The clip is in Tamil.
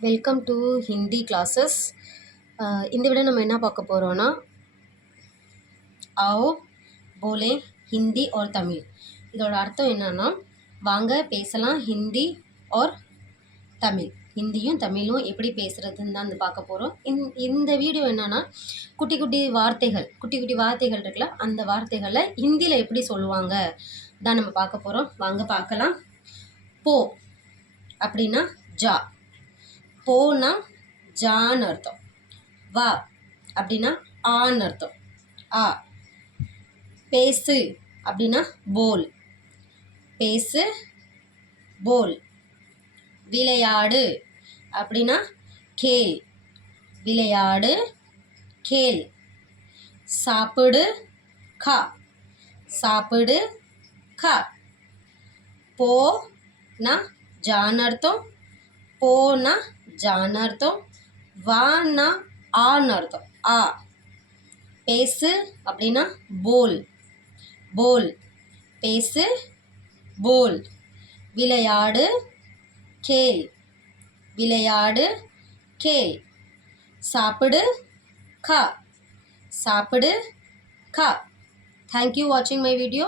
Welcome to Hindi classes. இந்த விட நம்ம என்ன பார்க்க போகிறோன்னா, आओ बोले ஹிந்தி और தமிழ். இதோட அர்த்தம் என்னன்னா, வாங்க பேசலாம் ஹிந்தி और தமிழ். ஹிந்தியும் தமிழும் எப்படி பேசுகிறதுன்னு தான் பார்க்க போகிறோம். இந்த வீடியோ என்னென்னா, குட்டி குட்டி வார்த்தைகள் இருக்குல்ல, அந்த வார்த்தைகளை ஹிந்தியில் எப்படி சொல்லுவாங்க தான் நம்ம பார்க்க போகிறோம். வாங்க பார்க்கலாம். போ அப்படின்னா ஜா, போனா ஜான்னு அர்த்தம். வா அப்படின்னா ஆன்னு அர்த்தம். ஆ. பேசு அப்படின்னா போல், பேசு போல். விளையாடு அப்படின்னா கேல், விளையாடு கேல். சாப்பிடு கா, சாப்பிடு கா. போனா ஜான்னு அர்த்தம், போனா ஜான்னு அர்த்தம், வானா ஆன்னு அர்த்தம். ஆ. பேசு அப்படின்னா போல், போல். பேசு போல். விளையாடு கேல், விளையாடு கேல். சாப்பிடு கா, சாப்பிடு கா. Thank you watching my video.